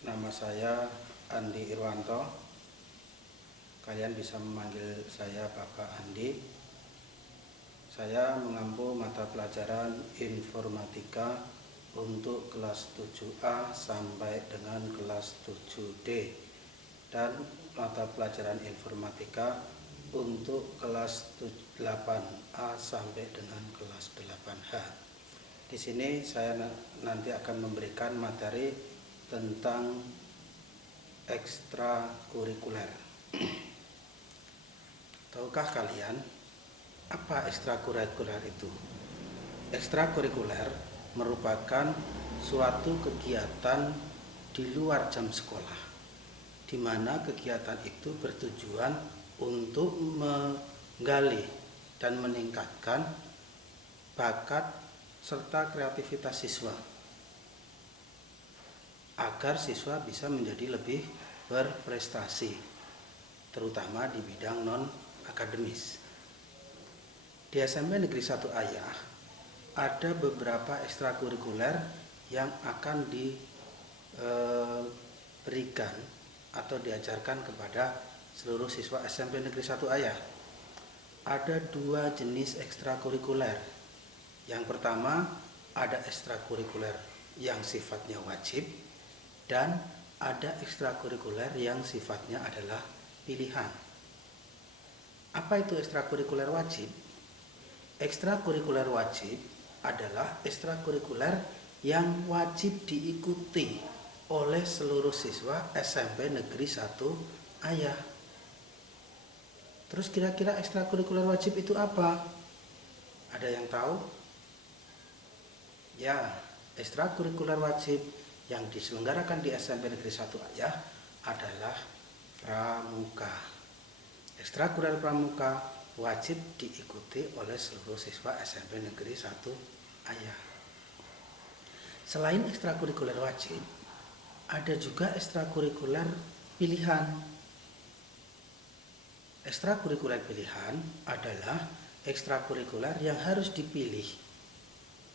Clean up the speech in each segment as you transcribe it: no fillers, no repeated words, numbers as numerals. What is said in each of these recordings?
Nama saya Andi Irwanto. Kalian bisa memanggil saya Bapak Andi. Saya mengampu mata pelajaran informatika untuk kelas 7A sampai dengan kelas 7D dan mata pelajaran informatika untuk kelas 8A sampai dengan kelas 8H. Di sini saya nanti akan memberikan materi tentang ekstrakurikuler. Tahukah kalian apa ekstrakurikuler itu? Ekstrakurikuler merupakan suatu kegiatan di luar jam sekolah, di mana kegiatan itu bertujuan untuk menggali dan meningkatkan bakat serta kreativitas siswa, agar siswa bisa menjadi lebih berprestasi, terutama di bidang non-akademis. Di SMP Negeri 1 Ayah, ada beberapa ekstrakurikuler yang akan diberikan atau diajarkan kepada seluruh siswa SMP Negeri 1 Ayah. Ada dua jenis ekstrakurikuler. Yang pertama, ada ekstrakurikuler yang sifatnya wajib, dan ada ekstrakurikuler yang sifatnya adalah pilihan. Apa itu ekstrakurikuler wajib? Ekstrakurikuler wajib adalah ekstrakurikuler yang wajib diikuti oleh seluruh siswa SMP Negeri 1 Ayah. Terus kira-kira ekstrakurikuler wajib itu apa? Ada yang tahu? Ya, ekstrakurikuler wajib yang diselenggarakan di SMP Negeri 1 Ayah adalah pramuka. Ekstrakurikuler pramuka wajib diikuti oleh seluruh siswa SMP Negeri 1 Ayah. Selain ekstrakurikuler wajib, ada juga ekstrakurikuler pilihan. Ekstrakurikuler pilihan adalah ekstrakurikuler yang harus dipilih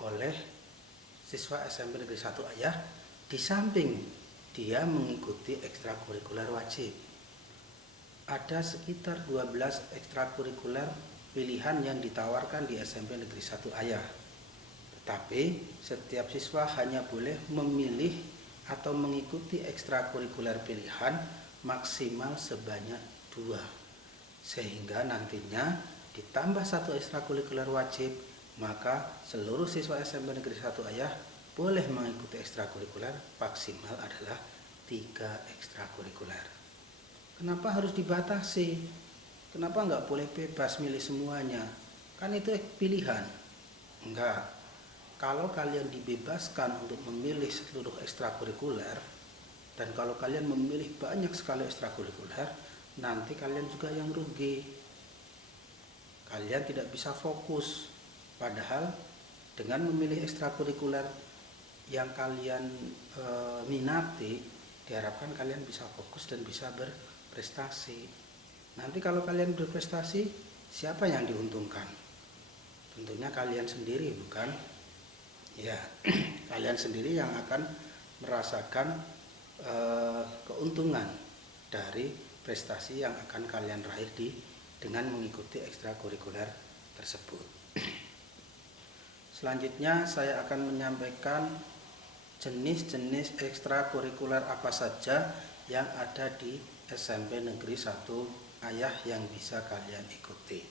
oleh siswa SMP Negeri 1 Ayah di samping dia mengikuti ekstrakurikuler wajib. Ada sekitar 12 ekstrakurikuler pilihan yang ditawarkan di SMP Negeri 1 Ayah. Tetapi setiap siswa hanya boleh memilih atau mengikuti ekstrakurikuler pilihan maksimal sebanyak 2. Sehingga nantinya ditambah 1 ekstrakurikuler wajib, maka seluruh siswa SMP Negeri 1 Ayah boleh mengikuti ekstrakurikuler maksimal adalah 3 ekstrakurikuler. Kenapa harus dibatasi? Kenapa nggak boleh bebas milih semuanya? Kan itu pilihan. Enggak. Kalau kalian dibebaskan untuk memilih seluruh ekstrakurikuler, dan kalau kalian memilih banyak sekali ekstrakurikuler, nanti kalian juga yang rugi. Kalian tidak bisa fokus. Padahal dengan memilih ekstrakurikuler yang kalian minati, diharapkan kalian bisa fokus dan bisa berprestasi. Nanti kalau kalian berprestasi, siapa yang diuntungkan? Tentunya kalian sendiri, bukan? Ya, kalian sendiri yang akan merasakan keuntungan dari prestasi yang akan kalian raih dengan mengikuti ekstrakurikuler tersebut. Selanjutnya saya akan menyampaikan jenis-jenis ekstrakurikuler apa saja yang ada di SMP Negeri 1 Ayah yang bisa kalian ikuti.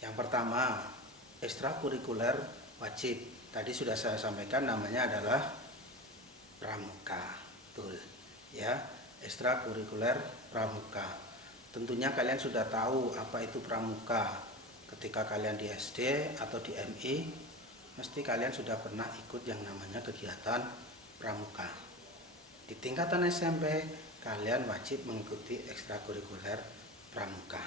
Yang pertama, ekstrakurikuler wajib. Tadi sudah saya sampaikan, namanya adalah pramuka. Betul. Ya, ekstrakurikuler pramuka. Tentunya kalian sudah tahu apa itu pramuka. Ketika kalian di SD atau di MI, mesti kalian sudah pernah ikut yang namanya kegiatan pramuka. Di tingkatan SMP, kalian wajib mengikuti ekstrakurikuler pramuka.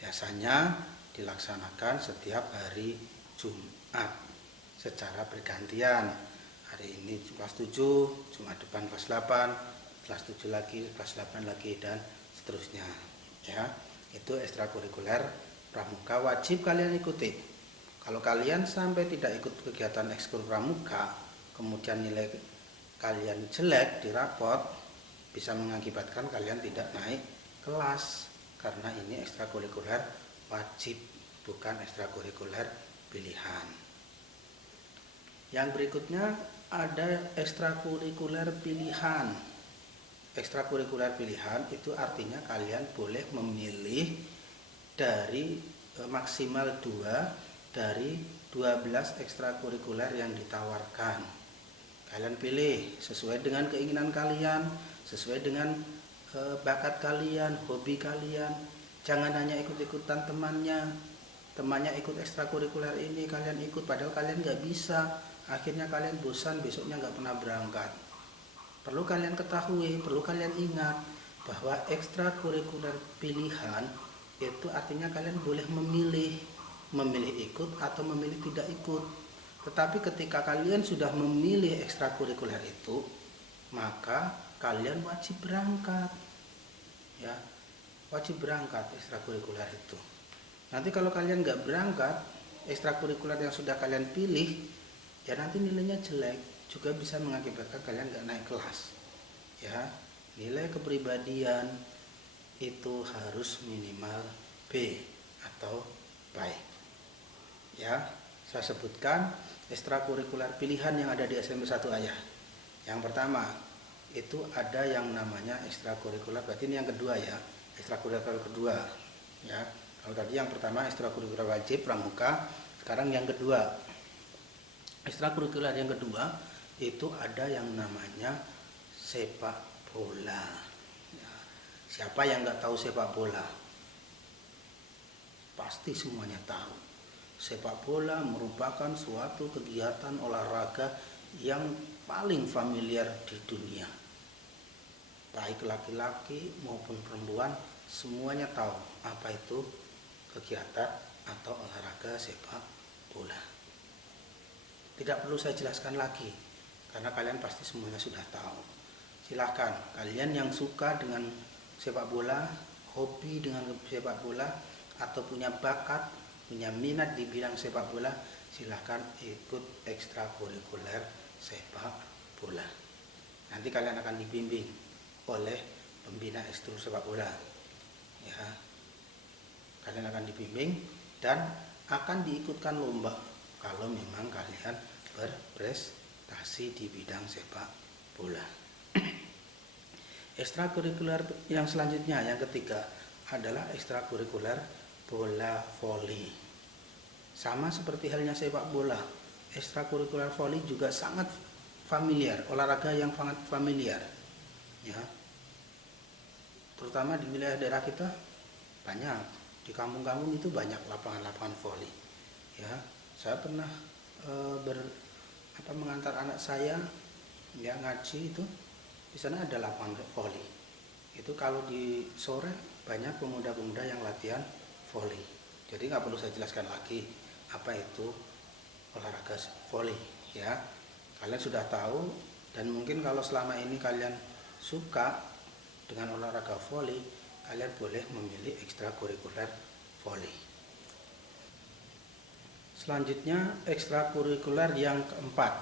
Biasanya dilaksanakan setiap hari Jumat secara bergantian. Hari ini kelas 7, Jumat depan kelas 8, kelas 7 lagi, kelas 8 lagi, dan seterusnya. Ya, itu ekstrakurikuler pramuka wajib kalian ikuti. Kalau kalian sampai tidak ikut kegiatan ekskul pramuka, kemudian nilai kalian jelek di rapot, bisa mengakibatkan kalian tidak naik kelas, karena ini ekstrakurikuler wajib, bukan ekstrakurikuler pilihan. Yang berikutnya ada ekstrakurikuler pilihan. Ekstrakurikuler pilihan itu artinya kalian boleh memilih dari maksimal 2 dari 12 ekstrakurikuler yang ditawarkan. Kalian pilih sesuai dengan keinginan kalian, sesuai dengan bakat kalian, hobi kalian. Jangan hanya ikut-ikutan temannya ikut ekstrakurikuler ini, kalian ikut padahal kalian nggak bisa. Akhirnya kalian bosan, besoknya nggak pernah berangkat. Perlu kalian ketahui, perlu kalian ingat bahwa ekstrakurikuler pilihan itu artinya kalian boleh memilih ikut atau memilih tidak ikut. Tetapi ketika kalian sudah memilih ekstrakurikuler itu, maka kalian wajib berangkat. Ya, wajib berangkat ekstrakurikuler itu. Nanti kalau kalian nggak berangkat, ekstrakurikuler yang sudah kalian pilih, ya nanti nilainya jelek, juga bisa mengakibatkan kalian nggak naik kelas. Ya, nilai kepribadian itu harus minimal B atau baik. Ya, saya sebutkan ekstrakurikuler pilihan yang ada di SMP 1 Ayah. Yang pertama itu ada yang namanya ekstrakurikuler, berarti ini yang kedua ya, ekstrakurikuler kedua. Ya, kalau tadi yang pertama ekstrakurikuler wajib pramuka, sekarang yang kedua. Ekstrakurikuler yang kedua itu ada yang namanya sepak bola. Ya, siapa yang nggak tahu sepak bola? Pasti semuanya tahu. Sepak bola merupakan suatu kegiatan olahraga yang paling familiar di dunia. Baik laki-laki maupun perempuan semuanya tahu apa itu kegiatan atau olahraga sepak bola. Tidak perlu saya jelaskan lagi, karena kalian pasti semuanya sudah tahu. Silahkan kalian yang suka dengan sepak bola, hobi dengan sepak bola, atau punya bakat, punya minat di bidang sepak bola, silahkan ikut ekstrakurikuler sepak bola. Nanti kalian akan dibimbing oleh pembina ekskul sepak bola. Ya, kalian akan dibimbing dan akan diikutkan lomba kalau memang kalian berprestasi di bidang sepak bola. Ekstrakurikuler yang selanjutnya, yang ketiga adalah ekstrakurikuler bola voli. Sama seperti halnya sepak bola, ekstrakurikuler voli juga sangat familiar, olahraga yang sangat familiar. Ya, terutama di wilayah daerah kita banyak, di kampung-kampung itu banyak lapangan-lapangan voli. Ya, saya pernah mengantar anak saya ya ngaji itu, di sana ada lapangan voli. Itu kalau di sore banyak pemuda-pemuda yang latihan voli. Jadi nggak perlu saya jelaskan lagi apa itu olahraga voli. Ya, kalian sudah tahu, dan mungkin kalau selama ini kalian suka dengan olahraga voli, kalian boleh memilih ekstrakurikuler voli. Selanjutnya ekstrakurikuler yang keempat,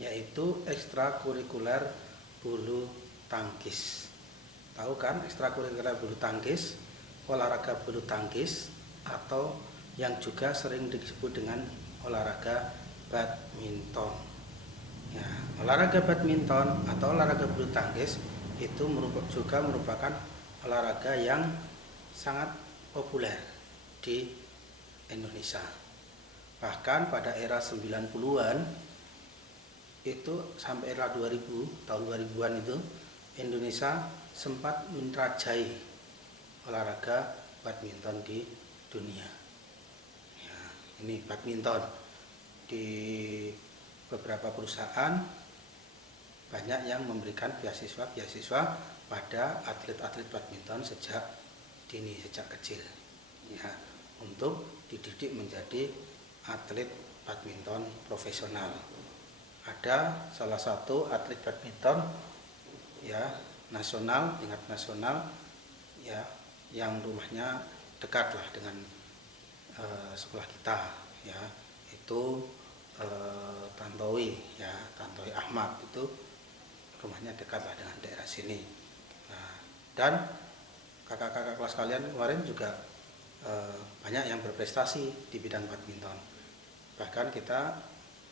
yaitu ekstrakurikuler bulu tangkis. Tahu kan ekstrakurikuler bulu tangkis, olahraga bulu tangkis, atau yang juga sering disebut dengan olahraga badminton. Ya, olahraga badminton atau olahraga bulu tangkis itu juga merupakan olahraga yang sangat populer di Indonesia. Bahkan pada era 90-an itu sampai era 2000, tahun 2000-an itu Indonesia sempat menrajai olahraga badminton di dunia. Ya, ini badminton di beberapa perusahaan banyak yang memberikan beasiswa pada atlet-atlet badminton sejak dini, sejak kecil. Ya, untuk dididik menjadi atlet badminton profesional. Ada salah satu atlet badminton ya nasional, tingkat nasional ya, yang rumahnya dekat lah dengan sekolah kita ya, itu Tantowi ya, Tantowi Ahmad, itu rumahnya dekatlah dengan daerah sini. Nah, dan kakak-kakak kelas kalian kemarin juga banyak yang berprestasi di bidang badminton. Bahkan kita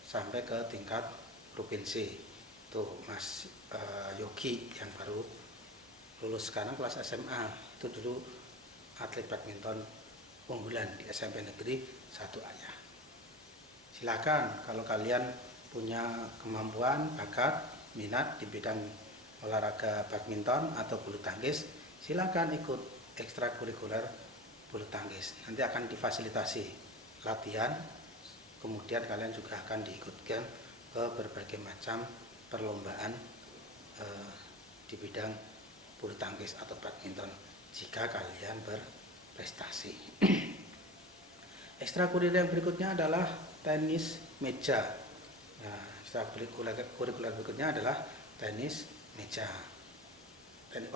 sampai ke tingkat provinsi. Tuh Mas Yogi yang baru lulus sekarang kelas SMA, itu dulu atlet badminton unggulan di SMP Negeri 1 Ayah. Silakan kalau kalian punya kemampuan, bakat, minat di bidang olahraga badminton atau bulu tangkis, silakan ikut ekstrakurikuler bulu tangkis. Nanti akan difasilitasi latihan, kemudian kalian juga akan diikutkan ke berbagai macam perlombaan di bidang bulu tangkis atau badminton jika kalian berprestasi. Ekstrakurikuler yang berikutnya adalah tenis meja. Nah, ekstrakurikuler berikutnya adalah tenis meja.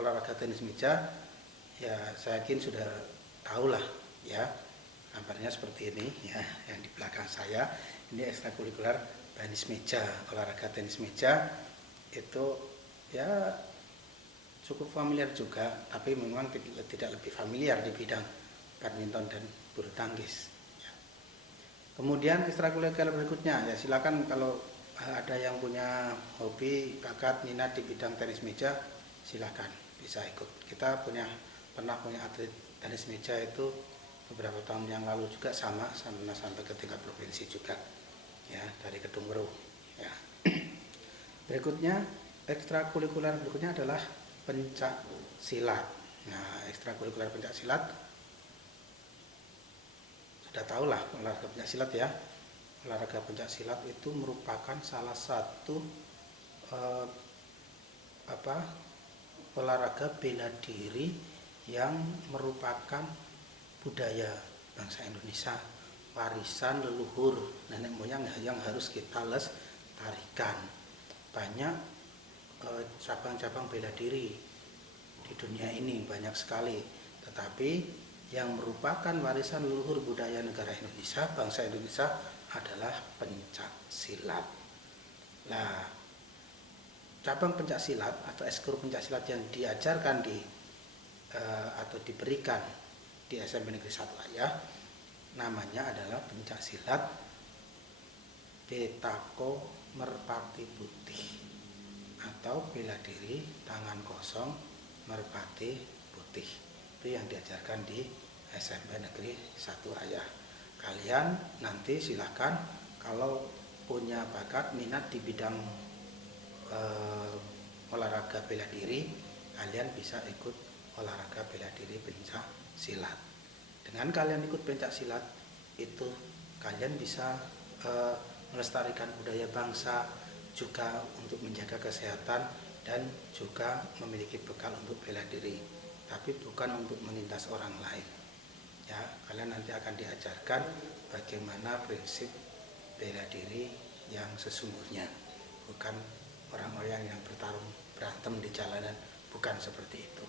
Olahraga tenis meja, ya saya yakin sudah tahu lah ya, gambarnya seperti ini ya, yang di belakang saya ini ekstrakurikuler tenis meja. Olahraga tenis meja itu ya cukup familiar juga, tapi memang tidak lebih familiar di bidang badminton dan bulu tangkis. Kemudian ekstrakurikuler berikutnya, ya silakan kalau ada yang punya hobi, bakat, minat di bidang tenis meja, silakan bisa ikut. Kita pernah punya atlet tenis meja itu beberapa tahun yang lalu juga sampai ke tingkat provinsi juga, ya, dari Kedungwerung. Ya. Berikutnya ekstrakurikuler berikutnya adalah pencak silat. Nah, ekstrakurikuler pencak silat sudah tahulah olahraga pencak silat ya. Olahraga pencak silat itu merupakan salah satu olahraga bela diri yang merupakan budaya bangsa Indonesia, warisan leluhur nenek moyang yang harus kita lestarikan. Banyak cabang-cabang bela diri di dunia ini banyak sekali, tetapi yang merupakan warisan leluhur budaya negara Indonesia, bangsa Indonesia adalah pencak silat. Nah, cabang pencak silat atau ekskul pencak silat yang diajarkan atau diberikan di SMP Negeri 1 Ayah namanya adalah pencak silat Betako Merpati Putih atau bela diri tangan kosong merpati putih. Itu yang diajarkan di SMP Negeri 1 Ayah. Kalian nanti silahkan kalau punya bakat minat di bidang olahraga bela diri, kalian bisa ikut olahraga bela diri pencak silat. Dengan kalian ikut pencak silat itu kalian bisa melestarikan budaya bangsa, juga untuk menjaga kesehatan dan juga memiliki bekal untuk bela diri, tapi bukan untuk menindas orang lain. Ya, kalian nanti akan diajarkan bagaimana prinsip bela diri yang sesungguhnya, bukan orang-orang yang bertarung berantem di jalanan, bukan seperti itu,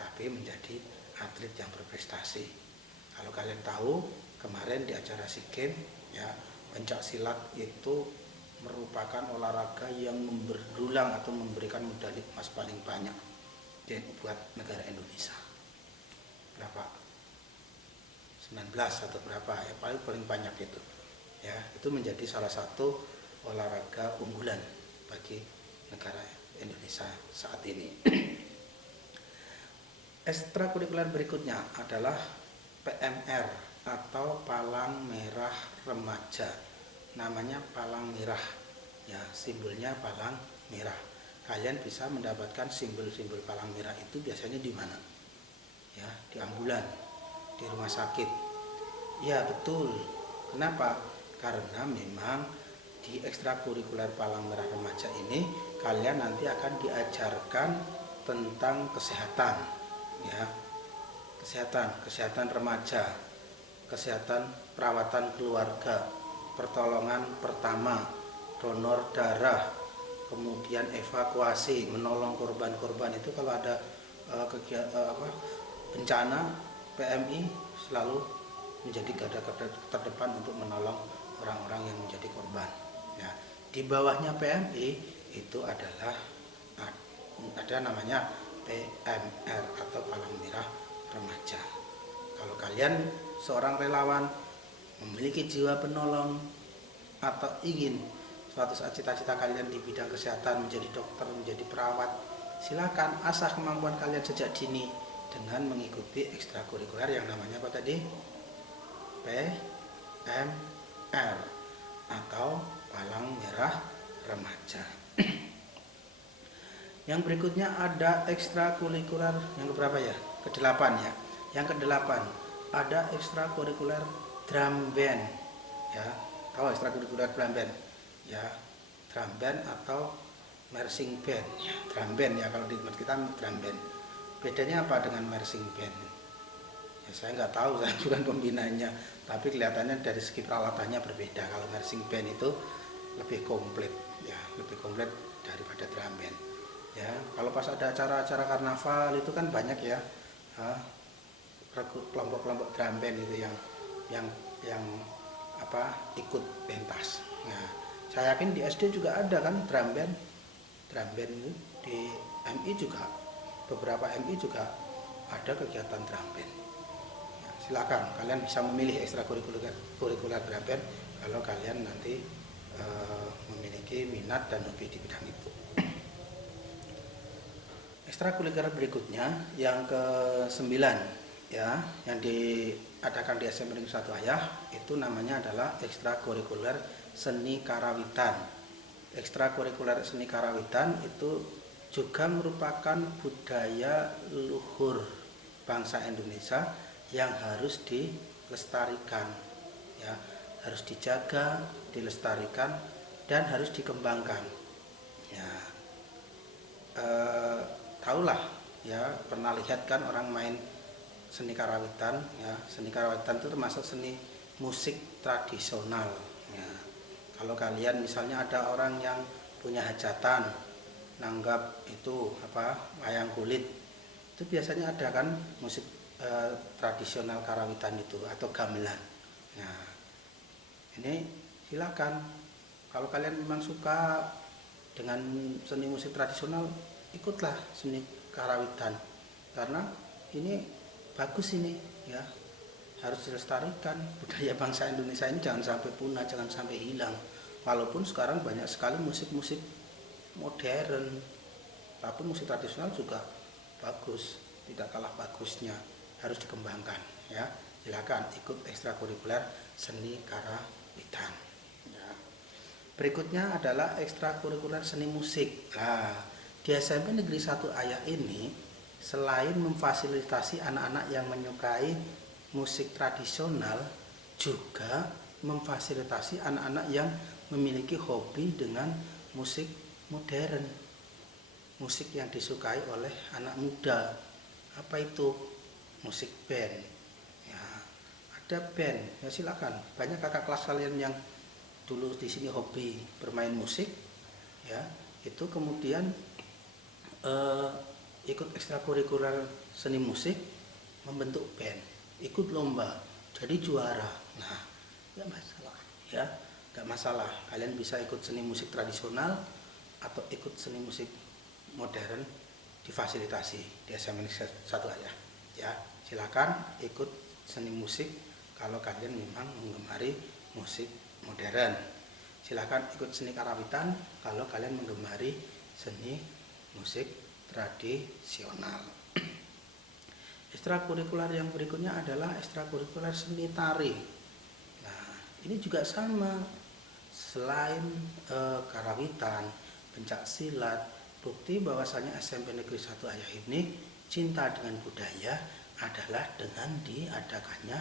tapi menjadi atlet yang berprestasi. Kalau kalian tahu kemarin di acara SEA Games ya, pencak silat itu merupakan olahraga yang berdulang atau memberikan medali emas paling banyak buat negara Indonesia. Berapa? 19 atau berapa ya, paling banyak itu. Ya, itu menjadi salah satu olahraga unggulan bagi negara Indonesia saat ini. Ekstrakurikuler berikutnya adalah PMR atau Palang Merah Remaja. Namanya palang merah. Ya, simbolnya palang merah. Kalian bisa mendapatkan simbol-simbol palang merah itu biasanya di mana? Ya, di ambulan, di rumah sakit. Ya, betul. Kenapa? Karena memang di ekstrakurikuler Palang Merah Remaja ini kalian nanti akan diajarkan tentang kesehatan, ya, kesehatan remaja, kesehatan perawatan keluarga, pertolongan pertama, donor darah, kemudian evakuasi, menolong korban-korban. Itu kalau ada bencana, PMI selalu menjadi garda terdepan untuk menolong orang-orang yang menjadi korban. Ya, di bawahnya PMI itu adalah ada namanya PMR atau Palang Merah Remaja. Kalau kalian seorang relawan memiliki jiwa penolong atau ingin suatu saat cita-cita kalian di bidang kesehatan, menjadi dokter, menjadi perawat, silakan asah kemampuan kalian sejak dini dengan mengikuti ekstrakurikuler yang namanya apa tadi? PMR atau Palang Merah Remaja. Yang berikutnya ada ekstrakurikuler yang keberapa ya? Ke-8 ya. Yang ke-8 ada ekstrakurikuler drum band. Ya, tahu ekstrakurikuler drum band? Ya, drum band atau marching band. Ya, drum band ya, kalau di tempat kita drum band. Bedanya apa dengan marching band? Ya, saya nggak tahu, saya bukan pembinanya, tapi kelihatannya dari segi peralatannya berbeda. Kalau marching band itu lebih komplit, ya, lebih komplit daripada drum band. Ya, kalau pas ada acara-acara karnaval itu kan banyak ya, rekrut kelompok-kelompok drum band itu yang ikut pentas. Nah, saya yakin di SD juga ada kan drum band itu, di MI juga, beberapa MI juga ada kegiatan drum band. Ya, silakan kalian bisa memilih ekstrakurikuler drum band kalau kalian nanti memiliki minat dan hobi di bidang itu. Ekstrakurikuler berikutnya yang ke-9 ya, yang diadakan di SMP Negeri 1 Ayah itu namanya adalah ekstrakurikuler seni karawitan. Ekstrakurikuler seni karawitan itu juga merupakan budaya luhur bangsa Indonesia yang harus dilestarikan ya, harus dijaga, dilestarikan dan harus dikembangkan. Ya, tahulah ya, pernah lihat kan orang main seni karawitan ya. Seni karawitan itu termasuk seni musik tradisional ya. Kalau kalian misalnya ada orang yang punya hajatan nanggap itu wayang kulit, itu biasanya ada kan musik tradisional karawitan itu atau gamelan. Nah, ini silakan kalau kalian memang suka dengan seni musik tradisional, ikutlah seni karawitan karena ini bagus, ini ya, harus dilestarikan. Budaya bangsa Indonesia ini jangan sampai punah, jangan sampai hilang. Walaupun sekarang banyak sekali musik-musik modern, tapi musik tradisional juga bagus, tidak kalah bagusnya, harus dikembangkan ya. Silakan ikut ekstrakurikuler seni karawitan ya. Berikutnya adalah ekstrakurikuler seni musik. Nah, di SMP Negeri 1 Ayah ini selain memfasilitasi anak-anak yang menyukai musik tradisional, juga memfasilitasi anak-anak yang memiliki hobi dengan musik modern, musik yang disukai oleh anak muda. Apa itu? Musik band ya, ada band ya, silakan. Banyak kakak kelas kalian yang dulu di sini hobi bermain musik ya, itu kemudian ikut ekstrakurikuler seni musik, membentuk band, ikut lomba, jadi juara. Nah, nggak masalah ya, nggak masalah. Kalian bisa ikut seni musik tradisional atau ikut seni musik modern, difasilitasi di SMP Negeri 1 Ayah ya. Silakan ikut seni musik kalau kalian memang menggemari musik modern. Silakan ikut seni karawitan kalau kalian menggemari seni musik tradisional. Ekstrakurikuler yang berikutnya adalah ekstrakurikuler seni tari. Nah, ini juga sama. Selain karawitan, pencak silat, bukti bahwasanya SMP Negeri 1 Ayah ini cinta dengan budaya adalah dengan diadakannya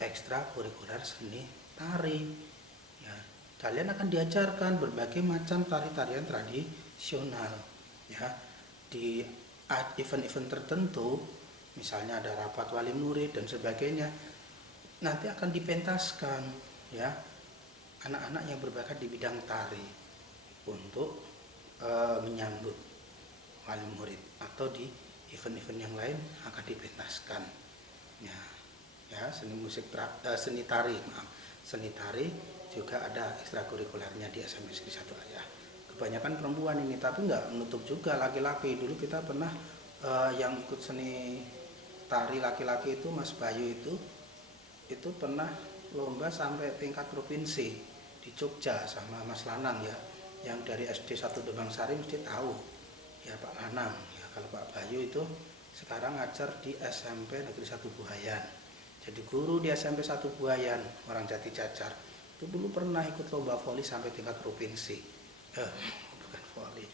ekstrakurikuler seni tari. Ya, kalian akan diajarkan berbagai macam tari-tarian tradisional. Ya, di event-event tertentu, misalnya ada rapat wali murid dan sebagainya, nanti akan dipentaskan ya anak-anak yang berbakat di bidang tari untuk menyambut wali murid, atau di event-event yang lain akan dipentaskan ya. Ya, seni tari juga ada ekstrakurikulernya di SMP Negeri 1 Ayah. Kebanyakan perempuan ini, tapi nggak menutup juga laki-laki. Dulu kita pernah yang ikut seni tari laki-laki itu Mas Bayu itu pernah lomba sampai tingkat provinsi di Jogja sama Mas Lanang ya, yang dari SD 1 Demang Sari mesti tahu ya Pak Lanang ya. Kalau Pak Bayu itu sekarang ngajar di SMP Negeri 1 Buayan, jadi guru di SMP 1 Buayan, orang Jati Jajar. Itu dulu pernah ikut lomba voli sampai tingkat provinsi, bukan voli,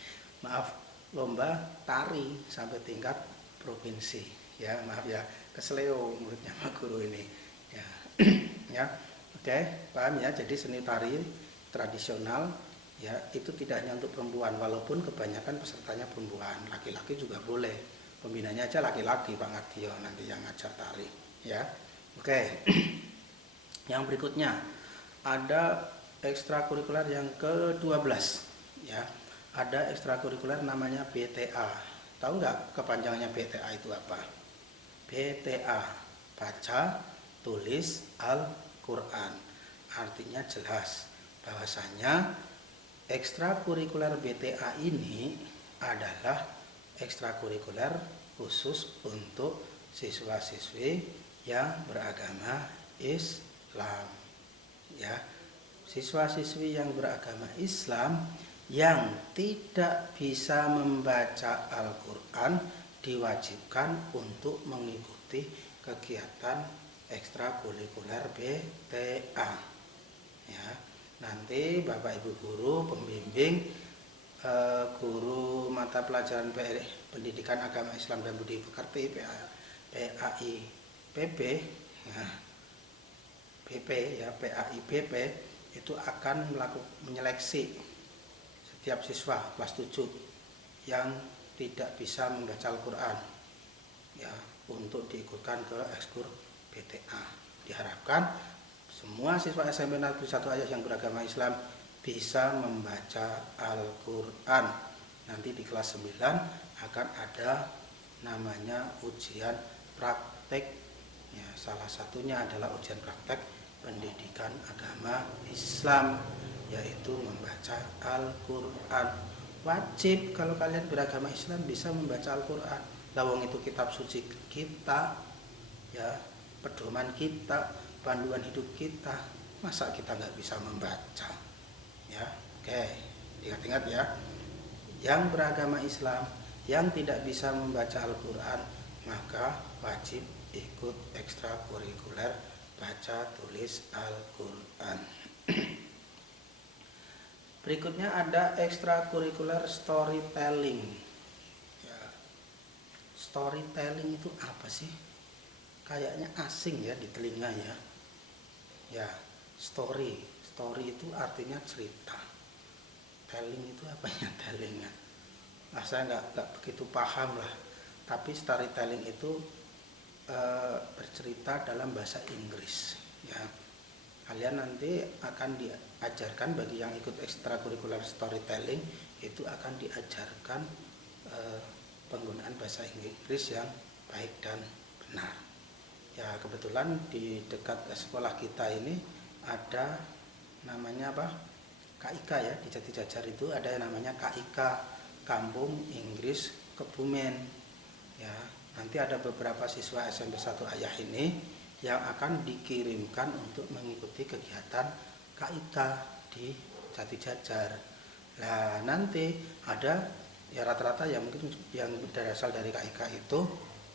maaf, lomba tari sampai tingkat provinsi ya, maaf ya, keseleo mulutnya sama guru ini ya. Ya, oke, paham ya. Jadi seni tari tradisional ya itu tidak hanya untuk perempuan, walaupun kebanyakan pesertanya perempuan, laki-laki juga boleh, pembinanya aja laki-laki Pak Ngadio nanti yang ngajar tari ya. Oke. Yang berikutnya ada ekstrakurikuler yang ke-12 ya. Ada ekstrakurikuler namanya BTA. Tahu nggak kepanjangannya BTA itu apa? BTA, baca tulis Al-Quran. Artinya jelas bahwasanya ekstrakurikuler BTA ini adalah ekstrakurikuler khusus untuk siswa-siswi yang beragama Islam ya. Siswa-siswi yang beragama Islam yang tidak bisa membaca Al-Quran diwajibkan untuk mengikuti kegiatan ekstrakurikuler BTA ya. Nanti Bapak Ibu guru pembimbing guru mata pelajaran Pendidikan Agama Islam dan Budi Pekerti PAI PP ya, BP ya, PAI BP itu akan menyeleksi setiap siswa kelas 7 yang tidak bisa membaca Al-Quran ya untuk diikutkan ke ekskur BTA. Diharapkan semua siswa SMP Negeri 1 Ayah yang beragama Islam bisa membaca Al-Quran. Nanti di kelas 9 akan ada namanya ujian praktek ya, salah satunya adalah ujian praktek pendidikan agama Islam, yaitu membaca Al-Quran. Wajib kalau kalian beragama Islam bisa membaca Al-Quran. Lawang itu kitab suci kita ya, pedoman kita, panduan hidup kita, masa kita nggak bisa membaca ya. Oke, ingat-ingat ya, yang beragama Islam yang tidak bisa membaca Al-Quran maka wajib ikut ekstrakurikuler baca tulis Al-Quran. Berikutnya ada ekstrakurikuler storytelling ya. Storytelling itu apa sih? Kayaknya asing ya di telinga ya. Ya, story itu artinya cerita. Telling itu apanya telling ya? Nah, saya nggak begitu paham lah. Tapi storytelling itu bercerita dalam bahasa Inggris ya. Kalian nanti akan diajarkan, bagi yang ikut ekstrakurikuler storytelling itu akan diajarkan penggunaan bahasa Inggris yang baik dan benar. Ya, kebetulan di dekat sekolah kita ini ada namanya apa? KIK ya, di Jati Jajar itu ada yang namanya KIK, Kampung Inggris Kebumen. Ya, nanti ada beberapa siswa SMP 1 Ayah ini yang akan dikirimkan untuk mengikuti kegiatan KIK di Jati Jajar. Nah, nanti ada ya rata-rata yang mungkin yang berasal dari KIK itu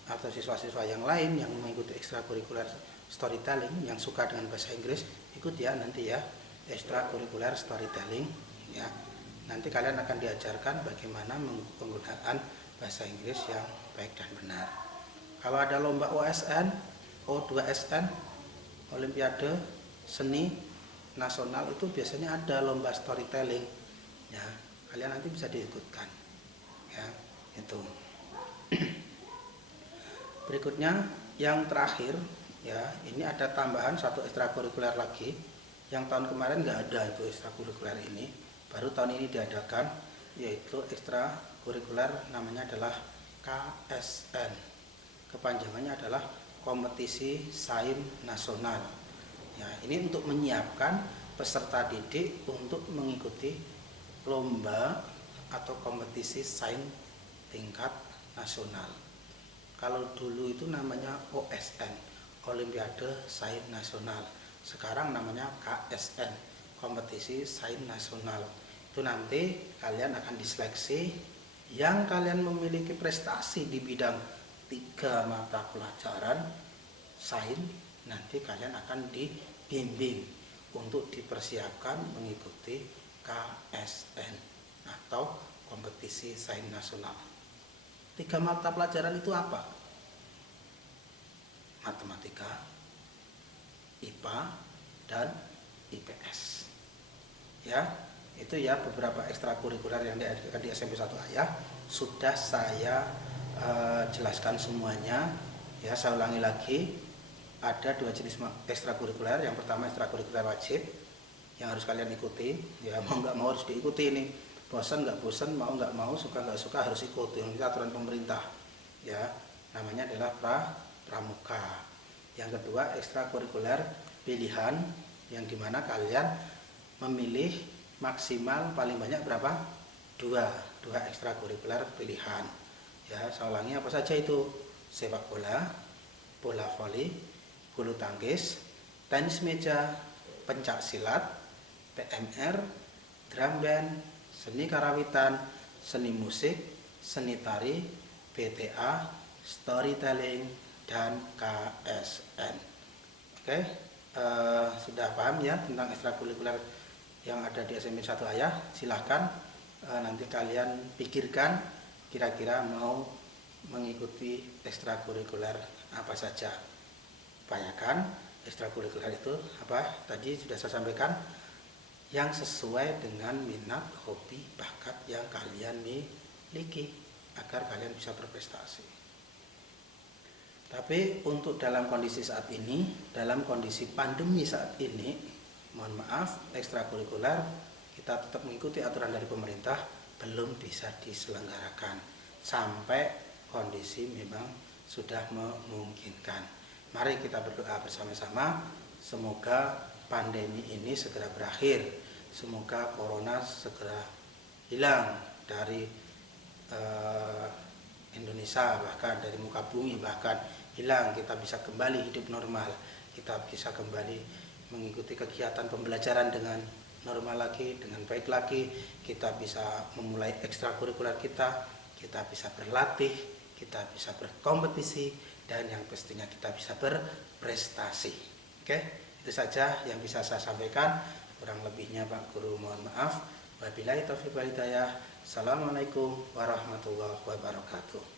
atau siswa-siswa yang lain yang mengikuti ekstrakurikuler storytelling yang suka dengan bahasa Inggris, ikut ya nanti ya ekstrakurikuler storytelling ya. Nanti kalian akan diajarkan bagaimana penggunaan bahasa Inggris yang baik dan benar. Kalau ada lomba OSN, O2SN, Olimpiade Seni Nasional, itu biasanya ada lomba storytelling ya. Kalian nanti bisa diikutkan ya, itu. Berikutnya yang terakhir ya, ini ada tambahan satu ekstrakurikuler lagi yang tahun kemarin nggak ada itu ekstrakurikuler ini, baru tahun ini diadakan, yaitu ekstrakurikuler namanya adalah KSN. Kepanjangannya adalah Kompetisi Sains Nasional. Ya, ini untuk menyiapkan peserta didik untuk mengikuti lomba atau kompetisi sains tingkat nasional. Kalau dulu itu namanya OSN, Olimpiade Sains Nasional. Sekarang namanya KSN, Kompetisi Sains Nasional. Itu nanti kalian akan diseleksi, yang kalian memiliki prestasi di bidang 3 mata pelajaran sains, nanti kalian akan dibimbing untuk dipersiapkan mengikuti KSN atau Kompetisi Sains Nasional. 3 mata pelajaran itu apa? Matematika, IPA, dan IPS. Ya, itu ya beberapa ekstrakurikuler yang diadakan di SMP 1 Ayah. Sudah saya jelaskan semuanya. Ya, saya ulangi lagi. Ada 2 jenis ekstrakurikuler. Yang pertama ekstrakurikuler wajib yang harus kalian ikuti. Ya, mau nggak mau harus diikuti ini. Bosan nggak bosan, mau nggak mau, suka nggak suka harus ikuti. Ini aturan pemerintah. Ya, namanya adalah pramuka. Yang kedua ekstrakurikuler pilihan, yang dimana kalian memilih maksimal paling banyak berapa? 2 ekstrakurikuler pilihan. Ya, saya ulangi apa saja itu: sepak bola, bola voli, bulu tangkis, tenis meja, pencak silat, PMR, drum band, seni karawitan, seni musik, seni tari, BTA, storytelling, dan KSN. Oke, sudah paham ya tentang ekstrakurikuler yang ada di SMP 1 Ayah? Silahkan nanti kalian pikirkan kira-kira mau mengikuti ekstrakurikuler apa saja. Upayakan ekstrakurikuler itu apa? Tadi sudah saya sampaikan, yang sesuai dengan minat, hobi, bakat yang kalian miliki agar kalian bisa berprestasi. Tapi untuk dalam kondisi saat ini, dalam kondisi pandemi saat ini, mohon maaf, ekstrakurikuler kita tetap mengikuti aturan dari pemerintah, belum bisa diselenggarakan sampai kondisi memang sudah memungkinkan. Mari kita berdoa bersama-sama, semoga pandemi ini segera berakhir, semoga corona segera hilang dari Indonesia, bahkan dari muka bumi, bahkan hilang. Kita bisa kembali hidup normal, kita bisa kembali mengikuti kegiatan pembelajaran dengan normal lagi, dengan baik lagi. Kita bisa memulai ekstrakurikuler kita bisa berlatih, kita bisa berkompetisi, dan yang pastinya kita bisa berprestasi. Oke, itu saja yang bisa saya sampaikan. Kurang lebihnya Pak Guru mohon maaf. Wabillahi taufiq wal hidayah. Assalamualaikum warahmatullahi wabarakatuh.